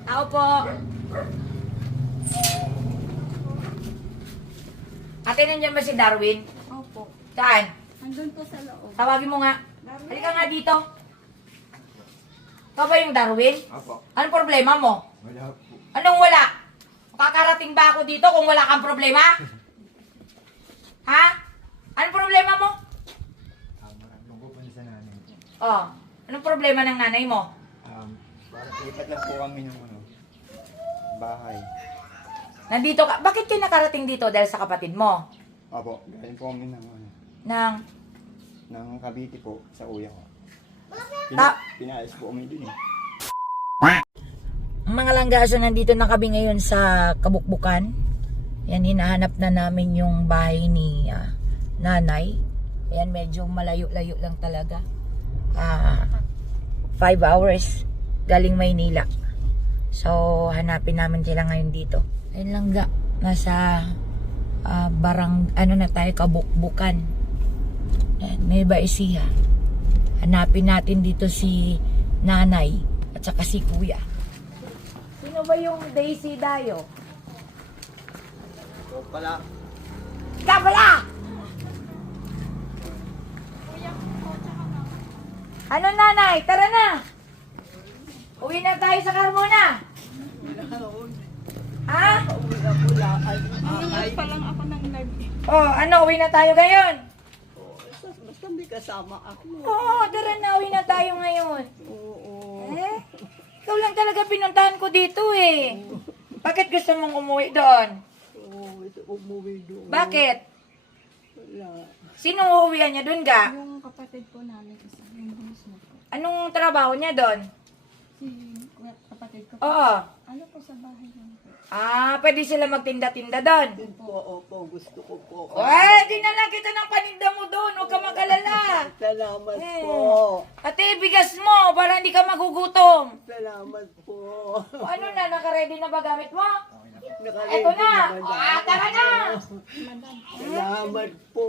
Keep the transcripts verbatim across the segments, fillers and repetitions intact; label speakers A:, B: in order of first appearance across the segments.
A: Tao po. Ate, nandiyan ba si Darwin?
B: Opo.
A: Saan?
B: Andun po sa loob.
A: Tawagin mo nga.
B: Darwin.
A: Halika nga dito. Ikaw ba yung Darwin?
C: Apo.
A: Anong problema mo?
C: Wala po.
A: Anong wala? Makakarating ba ako dito kung wala kang problema? Ha? Anong problema mo?
C: Um, maraming po po sa nanay.
A: Oh, anong problema ng nanay mo?
C: Um, parang lipat lang po kami ng ano, bahay.
A: Nandito ka. Bakit kayo nakarating dito dahil sa kapatid mo?
C: Apo, galing po kami ng ano,
A: Nang,
C: ng Cavite po sa uya ko.
A: Ta-
C: Pina, pinaalis po kami dun eh.
A: mga langgaso, nandito na kami ngayon sa Kabukbukan. Yan, hinahanap na namin yung bahay ni ah, nanay. Ayan, medyo malayo-layo lang talaga. Ah, five hours galing Maynila. So, hanapin namin sila ngayon dito. Ayun lang ga, nasa ah, barang, ano na tayo, Kabukbukan. Ayan, may baisiha. Hanapin natin dito si nanay at saka si kuya. Sino ba yung Daisy Dayo?
C: So pala,
A: Ikaw pala! Ano nanay? Tara na! Uwi na tayo sa Carmona! Ha?
B: Nanonood pa lang ako ng live.
A: Oh, ano? Uwi na tayo ngayon?
B: Basta, basta may kasama ako.
A: Oo, tara na. Uwi na tayo ngayon.
B: Oo.
A: Eh? Ikaw lang talaga pinuntahan ko dito eh. Bakit gusto mong umuwi doon?
B: Oo, ito umuwi doon.
A: Bakit?
B: Wala.
A: Sinong uuwihan niya doon ga?
B: Yung kapatid ko namin isa, yung bunso ko.
A: Anong trabaho niya doon?
B: Si kuya- kapatid ko.
A: Oo.
B: Ano po sa bahay lang po?
A: Ah, pwede sila magtinda-tinda doon.
B: Opo, opo, gusto ko po.
A: Eh, di na lang kita ng paninda mo doon. Huwag ka mag-alala.
B: Salamat
A: Eh.
B: po.
A: Ate, bigas mo para hindi ka magugutom.
B: Salamat po.
A: Ano na, naka-ready na ba gamit mo?
B: Nakaready
A: Eto na.
B: naman
A: Ah, tara na.
B: Salamat po.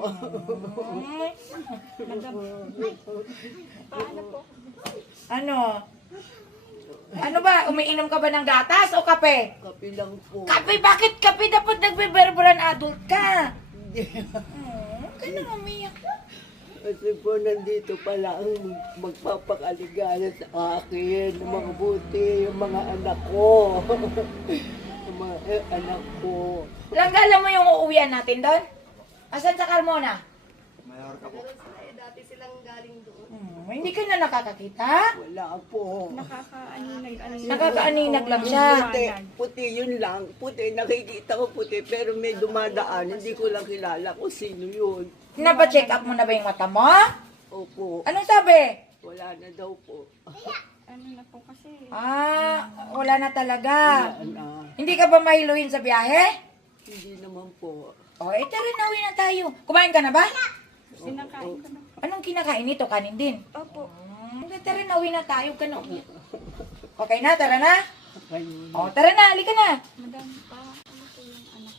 A: Ano? Ano ba? Umiinom ka ba ng gatas o kape?
B: Kapi lang po.
A: Kape? Bakit kape? Dapat nagbe-berberan adult ka. Hmm, ka na umiyak.
B: Kasi po nandito pala ang magpapakaligaya sa akin, yung mga buti, yung mga anak ko. yung mga eh, anak ko.
A: Langgala mo yung uuwian natin doon? Asan sa Carmona?
C: mayor ka po.
B: Dati silang galing doon.
A: Hmm, hindi ka na nakakakita?
B: Wala po.
A: Nakakaaninag lang siya.
B: Puti, puti yun lang. Puti, nakikita ko puti, pero may dumadaan. Hindi ko lang kilala kung sino yun.
A: Napa-check up mo na ba yung mata mo?
B: Opo,
A: Anong sabi?
B: wala na daw po.
D: Ano na po kasi,
A: Ah, wala na talaga.
B: Wala na.
A: Hindi ka ba mahiluhin sa biyahe?
B: Hindi naman po.
A: O, eh, tara na, uwi na tayo. Kumain ka na ba?
D: sinakain ko na.
A: Anong kinakain nito? Kanin din.
D: Opo.
A: Hmm, tara na, uwi na tayo. Ka na. Okay na, tara na.
B: Ayun.
A: O, tara na, halika na.
D: Madam pa, ano po yung anak?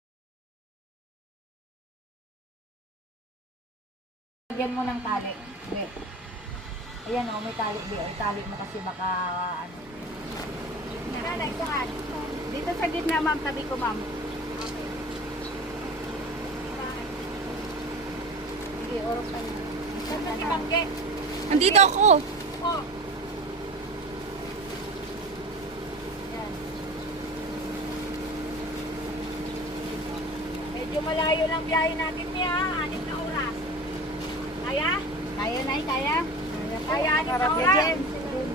A: Lagyan mo ng tali. Be. Ayan o, may tali. Be, o, tali mo kasi baka, ano.
D: Nanay, saan? Dito sa gitna, ma'am. Tabi ko, ma'am.
A: Sige, orok ka na.
D: Saan na si Bangke? Andito ako.
A: Yan. Medyo malayo lang biyahe natin niya, anim na oras. Kaya?
D: Kaya, Nay, kaya?
A: Kaya, anim na
D: Harap niya,
A: oras.
D: Jen.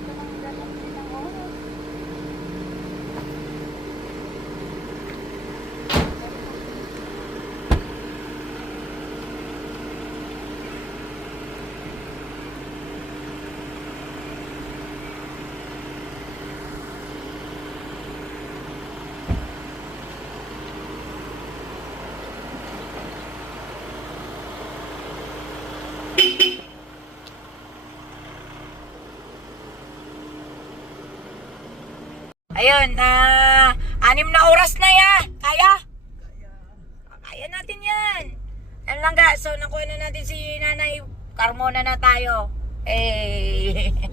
A: Ayun, ah, anim na oras na yan. Kaya? Kaya natin yan. Ano lang ga, so nakuha na natin si Nanay Carmona na tayo. Eh,